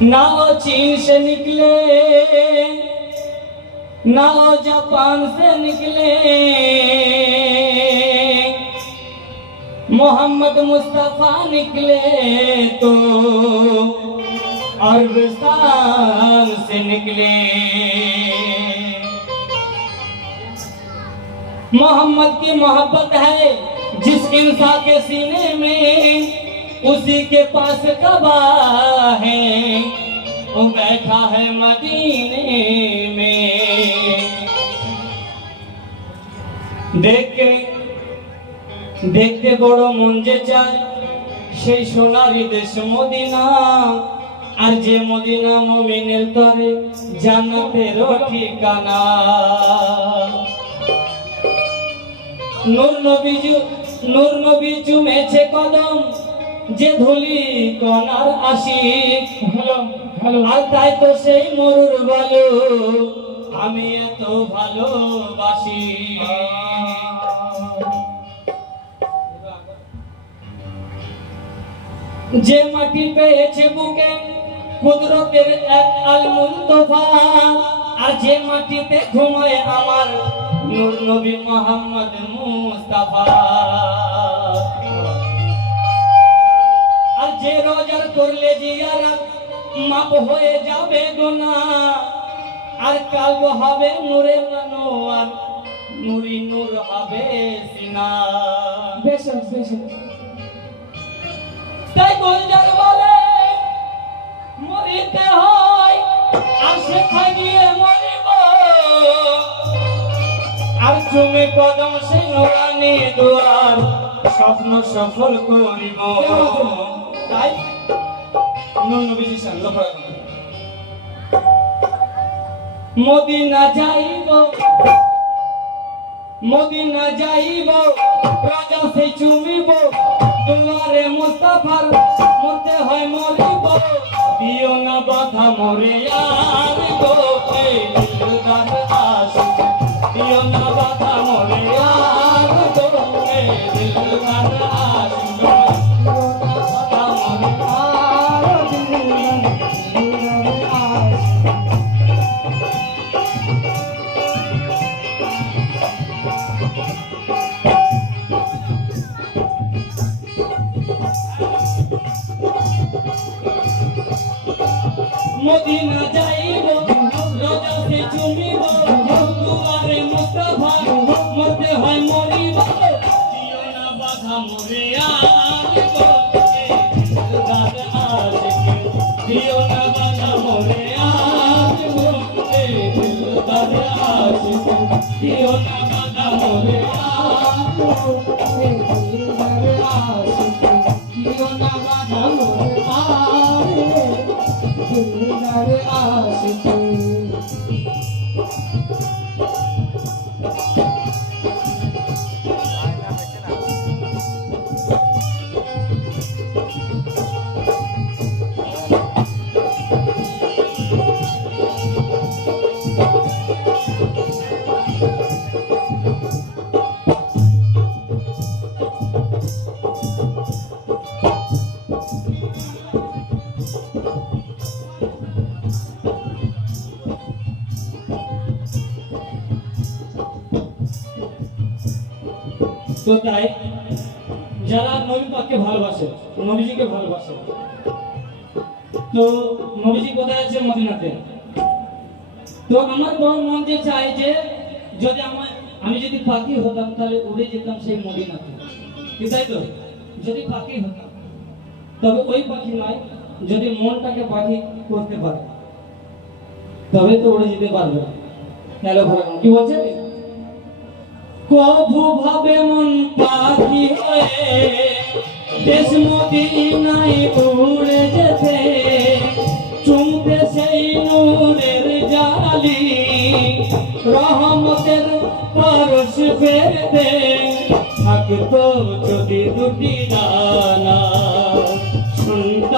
ना वो चीन से निकले ना वो जापान से निकले, मोहम्मद मुस्तफा निकले तो अरबस्तान से निकले। मोहम्मद की मोहब्बत है जिस इंसान के सीने में, उसी के पास कबा है वो बैठा है मदीने में। দেখতে বড় মন যে চায় সেই সোনারি দেশ মদিনা, আর যে মদিনা মুমিনের তরে জান্নাতের ঠিকানা। নূর নবী চুমেছে কদম যে ধুলি কণার আশিক, আর তাই তো সেই মরুর বলো আমি এত ভালোবাসি। যে মাটি পেয়েছে বুকে কুদরতের এক আল-মুনতফা, আর যে মাটিতে ঘুমায় আমার নূর নবী মুহাম্মদ মুস্তাফা। আর যে রোজার করলে জিয়ারত মাপ হয়ে যাবে গুনাহ, আর কালব হবে নূরে মনোয়ার নূরি নূর হবে সিনা। বেশক বেশক তাই গুলজার বলে মরিতে হয় আর শেখায় দিয়ে মরিব, আর চুমে কদম সেই নূরানি দুয়ার স্বপ্ন সফল করিব। তাই নূর নবীজি সাল্লাল্লাহু আলাইহি ওয়াসাল্লাম মদিনা যাইব, মদিনা যাইব রাজা সেই চুমিব, দুয়ারে মুস্তাফার মরতে হয় মরিব। দিও না বাধা মরে আর গো এই দিলদার আশিক, দিও না বাধা মরে আর গো এই দিলদার আশিক, দিও না বাধা মরে আর দিলদার আশিক। মদিনা যাইব রাজা সে চুমিব, দুয়ারে মুস্তাফা মরতে হয় মরিব। দিও না বাধা মরে আর গো এই দিলদার আশিক, দিও না বাধা মরে আর গো এই দিলদার আশিক, দিও না বাধা মরে আর গো এই দিলদার আশিক, দিও না বাধা মরে আর দিলদার আশিক। তো তাই যারা নবী পাককে ভালোবাসে, নবীজিকে ভালোবাসে, তো নবীজি কোথায় আছে? মদিনাতে। তো আমার বড় মন যে চায় যে যদি আমি যদি পাখি হতাম তাহলে উড়ে যেতাম সেই মদিনাতে, কি তাই তো? যদি পাখি হতাম, তবে ওই পাখি নয়, যদি মনটাকে পাখি করতে পারে তবে তো উড়ে যেতে পারবে। তাহলে কি বলছে? কভু ভাবে মন পাখি হয়ে দেশ মদিনায় উড়ে যেতে, চুমতে সেই নূরের জালি রহমতের পরশ ফেরতে। থাকতো যদি দুটি ডানা, শুনতাম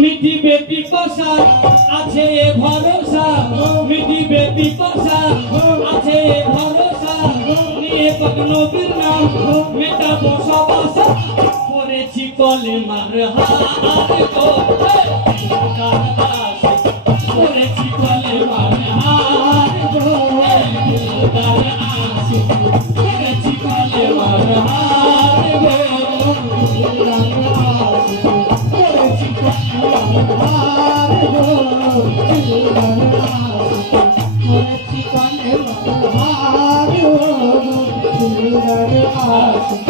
মিটিবে পিপাসা আছে ভরসা, মিটিবে পিপাসা আছে ভরসা, নিয়ে পাক নবীর নাম মেটাবো সব আশা, করেছি কলেমার হার গো দিলদার আশিক, করেছি কলেমার হার গো দিলদার আশিক, করেছি কলেমার হার গো দিলদার আশিক, করেছি কলেমার গো দিলদার আশিক, করেছি কলেমার গো দিলদার আশিক।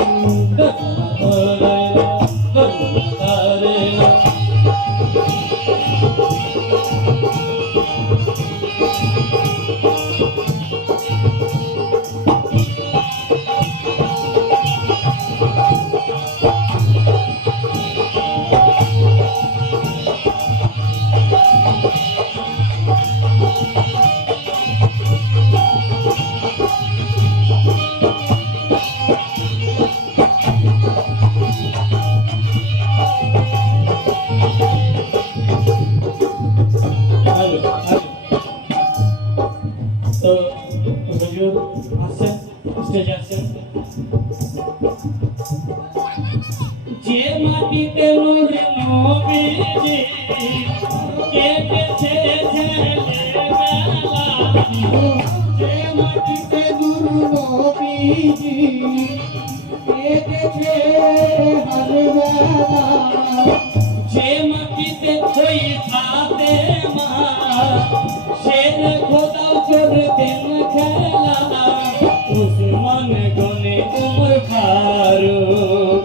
তো হুজুর আসেন, স্টেজে আসেন। যে মাটিতে নূর নবীজি কেটেছে ছেলেবেলা, যে মাটিতে নূর নবীজি কেটেছে হারবেলা, যে মাটিতে ওই ফাতেমা শের খোদাও করতেন খেলা, উসমান গনে উমর ফারুক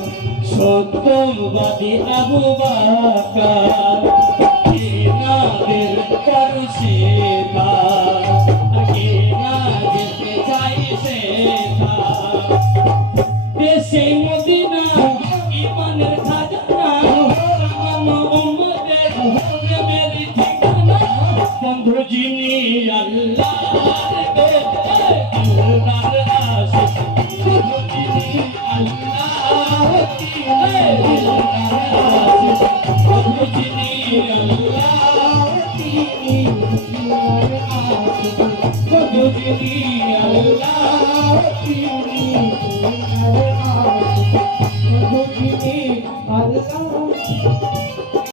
সত্যবাদী আবু বকর, কেনাদের করশিদা কে না যেতে চাই সে দেশে মদিনা ইমানের খাজানা, তামাম উম্মতের প্রেমের ঠিকানা, বন্ধু যিনি আল্লাহর দিলদার আশিক, বন্ধু যিনি আল্লাহর দিলদার আশিক, বন্ধু যিনি আল্লাহর দিলদার আশিক, বন্ধু যিনি আল্লাহর দিলদার আশিক।